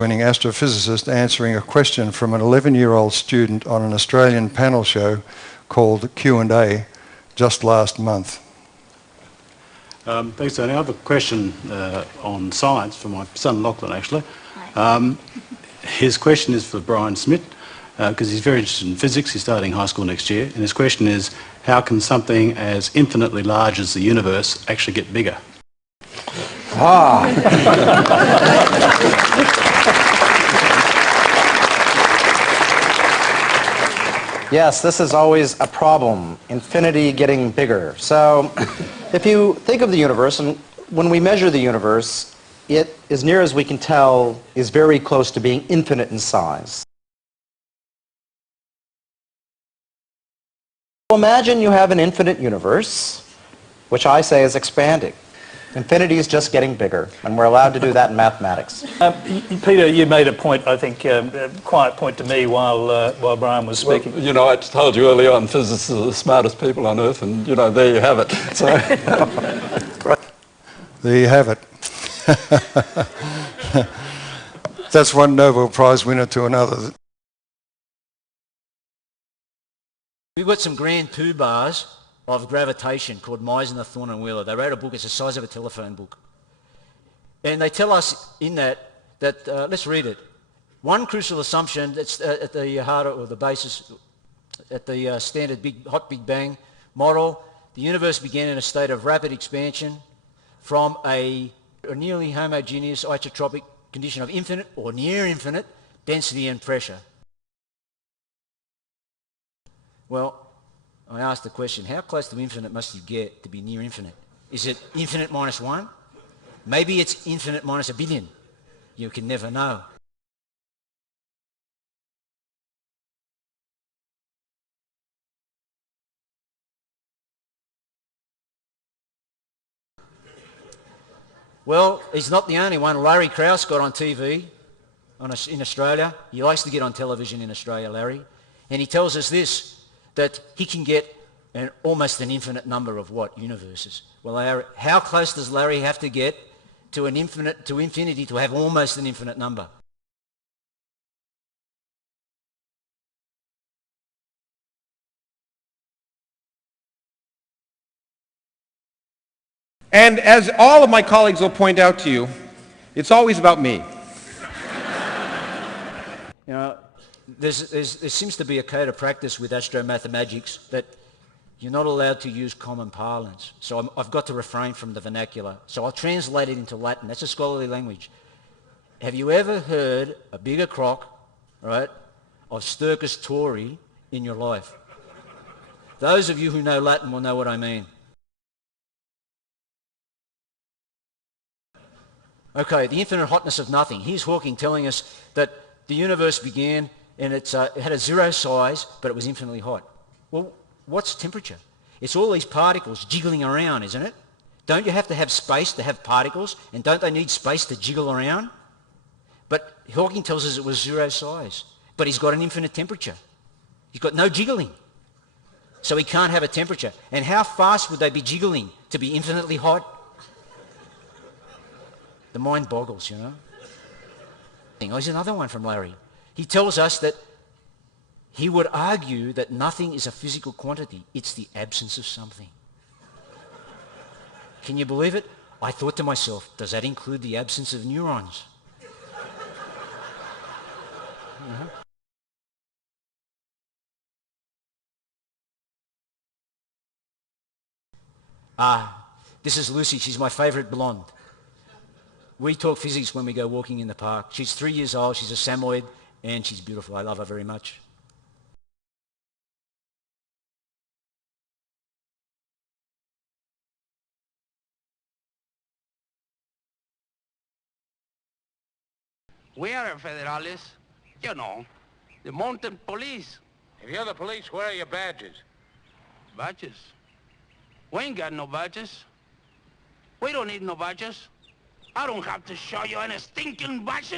Winning astrophysicist answering a question from an 11-year-old student on an Australian panel show called Q&A just last month. Thanks, Tony. I have a question on science for my son Lachlan, actually. His question is for Brian Smith, because he's very interested in physics. He's starting high school next year. And his question is, how can something as infinitely large as the universe actually get bigger? Yes, this is always a problem, infinity getting bigger. So if you think of the universe, and when we measure the universe, it, as near as we can tell, is very close to being infinite in size. Imagine you have an infinite universe, which I say is expanding. Infinity is just getting bigger, and we're allowed to do that in mathematics. Peter, you made a point, I think, quiet point to me while Brian was speaking. Well, you know, I told you earlier on, physicists are the smartest people on Earth, and, you know, there you have it. So. There you have it. That's one Nobel Prize winner to another. We've got some grand poobahs of gravitation called Meisner, Thornhill and Wheeler. They wrote a book, it's the size of a telephone book. And they tell us in that let's read it. One crucial assumption that's at the heart or the basis, at the standard hot Big Bang model, the universe began in a state of rapid expansion from a nearly homogeneous isotropic condition of infinite or near infinite density and pressure. Well, I asked the question, how close to infinite must you get to be near infinite? Is it infinite minus 1? Maybe it's infinite minus 1 billion. You can never know. Well, he's not the only one. Larry Krauss got on TV in Australia. He likes to get on television in Australia, Larry. And he tells us this, that he can get almost an infinite number of what? Universes. Well, Larry, how close does Larry have to get to infinity to have almost an infinite number? And as all of my colleagues will point out to you, it's always about me. You know, there seems to be a code of practice with astromathematics that you're not allowed to use common parlance. So I've got to refrain from the vernacular. So I'll translate it into Latin. That's a scholarly language. Have you ever heard a bigger crock, right, of Sturgis Tori in your life? Those of you who know Latin will know what I mean. Okay, the infinite hotness of nothing. Here's Hawking telling us that the universe began and it had a zero size, but it was infinitely hot. Well, what's temperature? It's all these particles jiggling around, isn't it? Don't you have to have space to have particles? And don't they need space to jiggle around? But Hawking tells us it was zero size. But he's got an infinite temperature. He's got no jiggling. So he can't have a temperature. And how fast would they be jiggling to be infinitely hot? The mind boggles, you know. Oh, here's another one from Larry. He tells us that he would argue that nothing is a physical quantity. It's the absence of something. Can you believe it? I thought to myself, does that include the absence of neurons? This is Lucy. She's my favourite blonde. We talk physics when we go walking in the park. She's 3 years old. She's a Samoyed, and she's beautiful. I love her very much. We are federales, you know, the mountain police. If you're the police, where are your badges? Badges? We ain't got no badges. We don't need no badges. I don't have to show you any stinking badges.